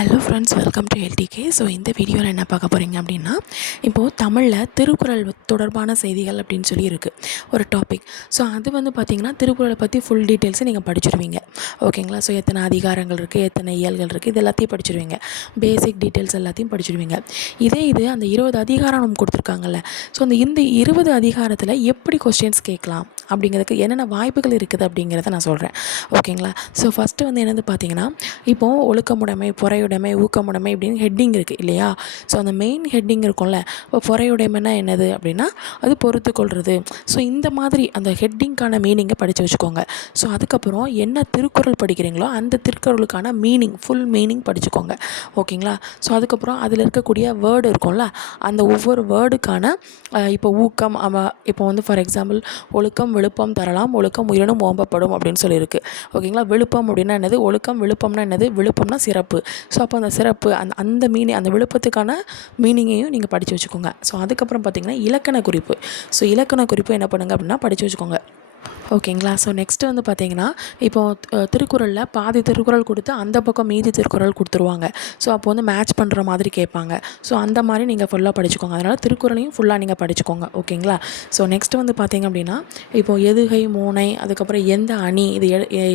Hello friends, welcome to LDK. So இந்த வீடியோவில் என்ன பார்க்க போகிறீங்க அப்படின்னா, இப்போது தமிழில் திருக்குறள் தொடர்பான செய்திகள் அப்படின்னு சொல்லி இருக்குது ஒரு டாபிக். ஸோ அது வந்து பார்த்திங்கன்னா திருக்குறளை பற்றி ஃபுல் டீட்டெயில்ஸை நீங்கள் படிச்சிடுவீங்க. ஓகேங்களா? ஸோ எத்தனை அதிகாரங்கள் இருக்குது, எத்தனை இயல்கள் இருக்குது, இது எல்லாத்தையும் படிச்சிடுவீங்க. பேசிக் டீட்டெயில்ஸ் எல்லாத்தையும் படிச்சிடுவீங்க. இதே அந்த 20 அதிகாரம் கொடுத்துருக்காங்கல்ல, ஸோ இந்த 20 அதிகாரத்தில் எப்படி கொஸ்டின்ஸ் கேட்கலாம் அப்படிங்கிறதுக்கு என்னென்ன வாய்ப்புகள் இருக்குது அப்படிங்கிறத நான் சொல்கிறேன். ஓகேங்களா? ஸோ ஃபஸ்ட்டு வந்து என்னென்னு பார்த்தீங்கன்னா, இப்போது ஒழுக்கமுடைமை, பொறையுடைமை, ஊக்கமுடைமை இப்படின்னு ஹெட்டிங் இருக்குது இல்லையா? ஸோ அந்த மெயின் ஹெட்டிங் இருக்கும்ல, இப்போ பொறையுடைமைனா என்னது அப்படின்னா அது பொறுத்து கொள்வது. ஸோ இந்த மாதிரி அந்த ஹெட்டிங்க்கான மீனிங்கை படித்து வச்சுக்கோங்க. ஸோ அதுக்கப்புறம் என்ன திருக்குறள் படிக்கிறீங்களோ அந்த திருக்குறளுக்கான மீனிங், ஃபுல் மீனிங் படிச்சுக்கோங்க. ஓகேங்களா? ஸோ அதுக்கப்புறம் அதில் இருக்கக்கூடிய வேர்டு இருக்கும்ல, அந்த ஒவ்வொரு வேர்டுக்கான இப்போ ஊக்கம், இப்போ வந்து ஃபார் எக்ஸாம்பிள் ஒழுக்கம் விழுப்பம் தரலாம், ஒழுக்கம் உயிரினும் ஓம்பப்படும் அப்படின்னு சொல்லியிருக்கு. ஓகேங்களா? விழுப்பம் அப்படின்னா என்னது, ஒழுக்கம் விழுப்பம்னா என்னது, விழுப்பம்னா சிறப்பு. ஸோ அப்போ அந்த சிறப்பு அந்த மீனிங், அந்த விழுப்பத்துக்கான மீனிங்கையும் நீங்கள் படித்து வச்சுக்கோங்க. ஸோ அதுக்கப்புறம் பார்த்திங்கன்னா இலக்கண குறிப்பு. ஸோ இலக்கண குறிப்பு என்ன பண்ணுங்கள் அப்படின்னா படித்து வச்சுக்கோங்க. ஓகேங்களா? ஸோ நெக்ஸ்ட்டு வந்து பார்த்திங்கன்னா, இப்போது திருக்குறளில் பாதி திருக்குறள் கொடுத்து அந்த பக்கம் மீதி திருக்குறள் கொடுத்துருவாங்க. ஸோ அப்போ வந்து மேட்ச் பண்ணுற மாதிரி கேட்பாங்க. ஸோ அந்த மாதிரி நீங்கள் ஃபுல்லாக படிச்சுக்கோங்க. அதனால் திருக்குறளையும் ஃபுல்லாக நீங்கள் படிச்சுக்கோங்க. ஓகேங்களா? ஸோ நெக்ஸ்ட்டு வந்து பார்த்திங்க அப்படின்னா, இப்போது எதுகை, மோனை, அதுக்கப்புறம் எந்த அணி, இது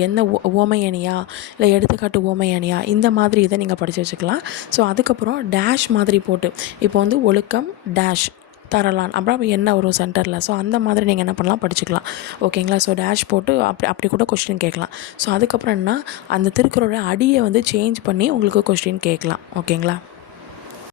என்ன உவமை அணியா இல்லை எடுத்துக்காட்டு உவமை அணியா, இந்த மாதிரி இதை நீங்கள் படித்து வச்சுக்கலாம். ஸோ அதுக்கப்புறம் டேஷ் மாதிரி போட்டு, இப்போ வந்து ஒழுக்கம் டேஷ் தரலாம், அப்புறம் என்ன வரும் சென்டரில். ஸோ அந்த மாதிரி நீங்கள் என்ன பண்ணலாம், படிச்சுக்கலாம். ஓகேங்களா? ஸோ டேஷ் போட்டு அப்படி கூட கொஸ்டின் கேட்கலாம். ஸோ அதுக்கப்புறம் என்ன, அந்த திருக்குறளோட அடியை வந்து சேஞ்ச் பண்ணி உங்களுக்கு கொஸ்டின் கேட்கலாம். ஓகேங்களா?